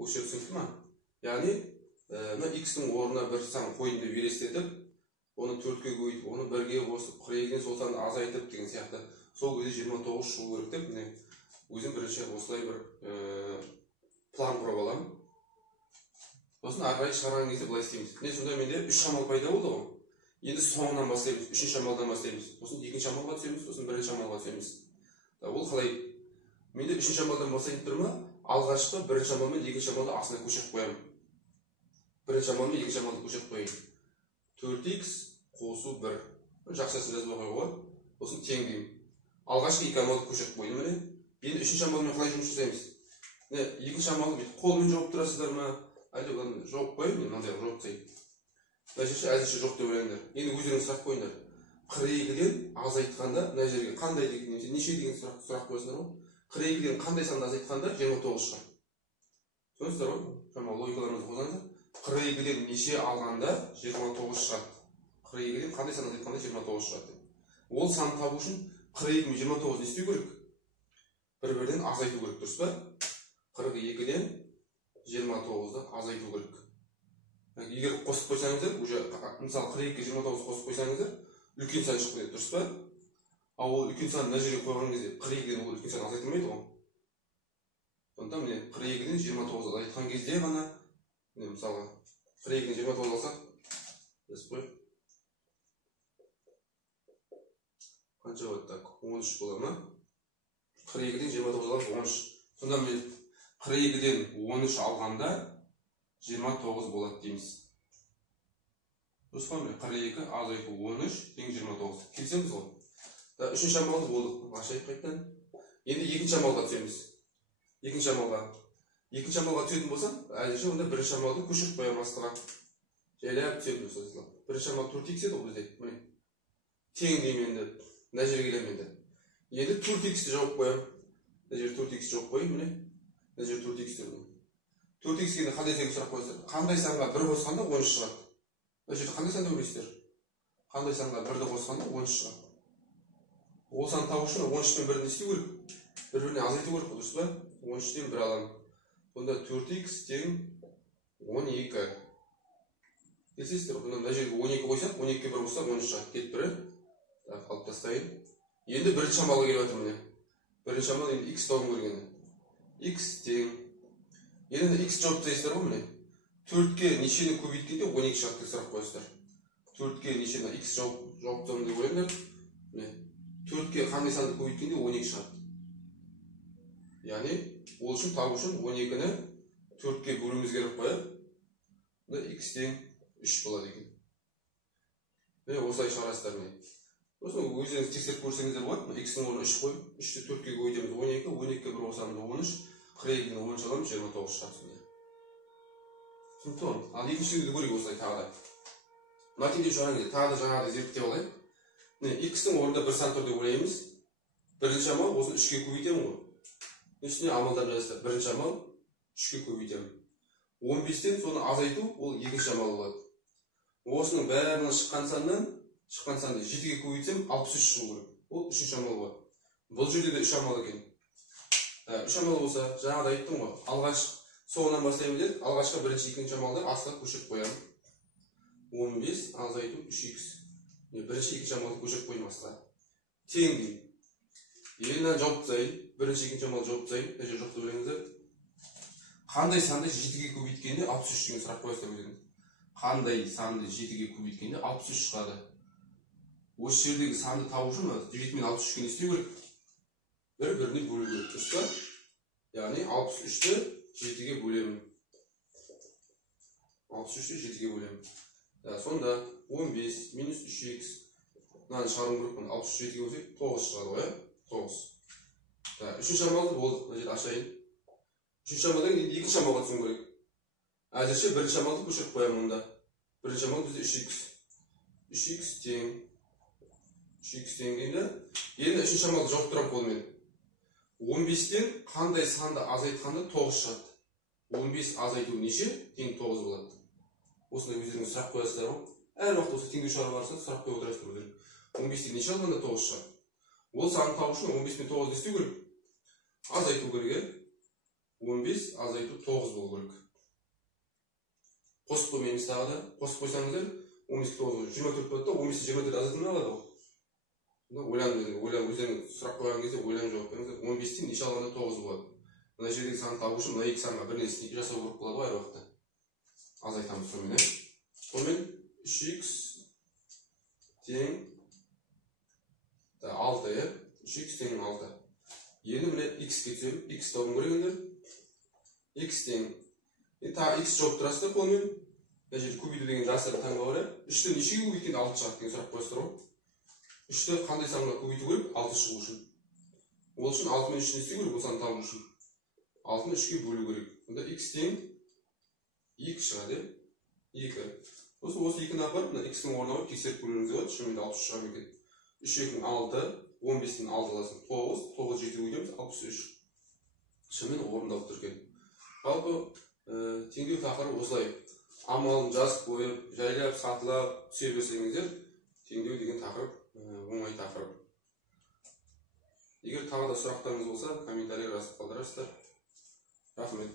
Осы жерде түсінікті ма? Яғни мына x-тің орнына бір сан қойын деп елестетіп, оны 4-ке көбейтіп, оны 1-ге қосып, 42-ден сол санды азайтып деген сияқты. Сол кезде 29 шығу керек деп, міне өзім бірінші осылай бір план құрып аламын. Сосын ары қарай шығарған кезде былай істейміз. Міне сонда менде 3 шамал пайда болды ғой. Енді соңынан бастаймыз, 3-ші шамалдан бастаймыз. Сосын 2-ші шамалға түсеміз, сосын 1-ші шамалға түсеміз. Ол қалай? Менде 3-ші шамалдан бастайтын тұрма, алғашқы 1-ші шамал мен 2-ші шамалды астына көшіріп қоямын. 1-ші шамал мен 2-ші шамалды көшіріп қояйын. 4x қосу 1. Жақшасын жазып қоюға. Сосын тең деймін. Алғашқы 2 шамалды көшіріп қойдым міне. Енді 3-ші шамалмен қалай жұмыс жасаймыз? Міне 2-ші шамалды қолмен жауып тұрасыздар ма? Әлде бұны жауып қойып, мынандай жауып тастайын. Мына жерше әзірше жоқ деп ойлаңдар. Енді өздеріңіз сұрақ қойыңдар. 42-ден азайтқанда мына жерге қандай деген немесе неше деген сұрақ қойсыңдар ғой. 42-ден қандай санды азайтқанда 29 шығады. Түсінесіздер ғой? Шама логикаларыңызды қолданыңыздар. 42-ден неше алғанда 29 шығады. 42-ден қандай санды азайтқанда 29 шығады. Ол санды табу үшін 42 мен 29 не істеу керек? Бір-бірден азайту керек, дұрыс па? 42-ден 29-ды азайту керек. Егер қосып қойсаңыздар, уже мысалы 42-ге 29 қосып қойсаңыздар, үлкен сан шығып кетеді, дұрыс па? Ал ол үлкен сан мына жерге қойған кезде 42-ден ол үлкен сан азайтылмайды ғой. Сондықтан міне 42-ден 29 азайтқан кезде ғана, міне мысалы 42-ден 29 алсақ, жазып қояйық. Қанша болады? Так, 13 болады ма? 42-ден 29 алып 13. Сонда міне 42-ден 13 алғанда 29 болады дейміз. Дұрыс па міне 42 азайту 13 тең 29. Келісеміз ғой? Үшінші шамалды болдық. Ашайық қайтадан. Енді екінші шамалға түсеміз. Екінші шамалға түсетін болсам, әзірше онда бірінші шамалды көшіріп қоямын астыға. Жайлап түсеміз осылай. Бірінші шамал 4x еді ол бізде. Міне. Тең деймін енді. Мына жерге келемін енді. Енді 4x-ті жауып қоямын. Мына жерге 4x жауып қойып, міне. Мына жерге 4x деп. 4x-ге енді қандай деген сұрақ қойсыздар? Қандай санға 1 қосқанда 13 шығады? Мына жерде қандай санды ойлайсыздар? Қандай санға 1-ді қосқанда 13 шығады? Ол сан табу үшін 13-тен 1-ді істеу керек. Бір-біріне азайту керек, дұрыс па? 13-тен 1 аламын. Сонда 4x тең 12. Келісесіздер? Бұнда мына жерге 12 қойсақ, 12-ге 1 қоссақ 13 шығады. Кетіп бірі. Қалып тастайын. Енді бірінші шамалға келіп жатыр міне. Бірінші шамал енді x тауым керек енді. X тең. Енді x жауып тастайсыздар ғой міне. 4-ке нешені көбейткенде 12 шығады деп сұрақ қойсыздар. 4-ке нешені x жауып тастайын деп ойлаңдар. Міне. 4-ке қандай санды көбейткенде 12 шығады. Яғни, ол үшін табу үшін 12-ні 4-ке бөлуіміз керек қояды. Мына x тең 3 болады екен. Міне осылай шығарасыздар міне. Осыны өздеріңіз тексеріп көрсеңіздер болады. X-ның орнына 3 қойып, 3-ті 4-ке көбейтеміз 12, 12-ге 1 қосамыз 13, 42-ден 13 аламыз 29 шығады. Түсінікті ғой? Ал екіншілерді көрейік осылай тағы да. Мына теңдеу шығарған кезде тағы да жаңағыдай зерттеп алайық. X-тің орнында 1 сан тұр деп ойлаймыз. Бірінші шамал осыны 3-ке көбейтемін ғой. Үстіне амалдар жазасыздар. Бірінші шамал 3-ке көбейтемін. 15-тен соны азайту ол екінші шамал болады. Осының бәрінің шыққан санды 7-ге көбейтсем 63 шығу керек. Ол үшінші шамал болады. Бұл жерде де 3 шамал екен. 3 шамал болса, жаңағыда айттым ғой. Алғашқы соңынан бастаймын дедік. Алғашқы бірінші, екінші шамалды астына көшіріп қоямын. 15 азайту 3x. Бірінші, екінші шамалды көшіріп қойдым астына. Тең деймін. Енді жауып тастайын. Бірінші, екінші шамалды жауып тастайын. Мына жер жоқ деп ойлаңыздар. Қандай санды 7-ге көбейткенде 63 деген сұрақ қойсыздар өздеріңіз. Қандай санды 7-ге көбейткенде 63 шығады. Осы жердегі санды табу үшін 7 мен 63-ге не істеу керек? Бір-біріне бөлу керек, дұрыс па? Яғни 63-ті 7-ге бөлемін. 63-ті 7-ге бөлемін. Сонда 15 минус 3x. Мынаны шығарым керекпін. 63-ге бөлсек 9 шығады ғой, 9. Үшінші шамалды болдық. Мына жерде ашайын. Үшінші шамалдан кейін екінші шамалға түсуім керек. Әзірше бірінші шамалды көшіріп қоямын онда. Бірінші шамал бізде 3x. 3x тең. 3x тең деймді. Енді үшінші шамалды жауып тұрам қолмен. 15-тен қандай санды азайтқанда 9 шығады. 15 азайту неше? Тең 9 болады. Осындай өздеріңіз сұрақ қоясыздар ғой. Әр уақыт осы теңдеу шығарып барса сұрақ қойып отырасыздар өздеріңіз. 15-тен неше алғанда 9 шығады. Ол санды табу үшін 15 мен 9-ды істеу керек. Азайту керек. 15 азайту 9 болу керек. Қосып қоймаймыз тағы да. Қосып қойсаңыздар 15 9 24 болады да, 15 24 азайтылмай қалады ғой. Өздеріңіз сұрақ қойған кезде ойланып жауап беріңіздер. 15-тен неше алғанда 9 болады. Мына жердегі санды табу үшін мына екі санға бір нәрсе жасау керек болады ғой әр уақытта. Азайтамыз сонымен. Сонымен 3x тең 6, 3x тең 6. Енді міне x-ке түсемін. X табуым керек енді. X тең. Тағы x жауып тұрасыздар қолмен. Мына жерде көбейту деген жасырын таңба бар. 3-тен нешеге көбейткенде 6 шығады деген сұрақ қойсыздар ғой. 3-ті қандай санға көбейту керек? 6 шығу үшін. Ол үшін 6 мен 3 не істеу керек? Бұл санды табу үшін 6-ны 3-ке бөлу керек. Онда x тең 2 шығады. 2. Осы 2-ні апарып, мына x-ның орнына қойып тексеріп көруіңізге болады. Шынымен 60 шығады екен. 3 2 6, 15-тен 6 аласың. 9, 9 7 өйдеміз 63. Шынымен орындалып тұр екен. Жалпы теңдеу тақырыбы осылай. Амалын жазып қойып, жайлап, сатылап түсе берсеңіздер, теңдеу деген тақырып оңай тақырып. Егер тағы да сұрақтарыңыз болса, комментарий жазып қалдырасыздар. Рахмет.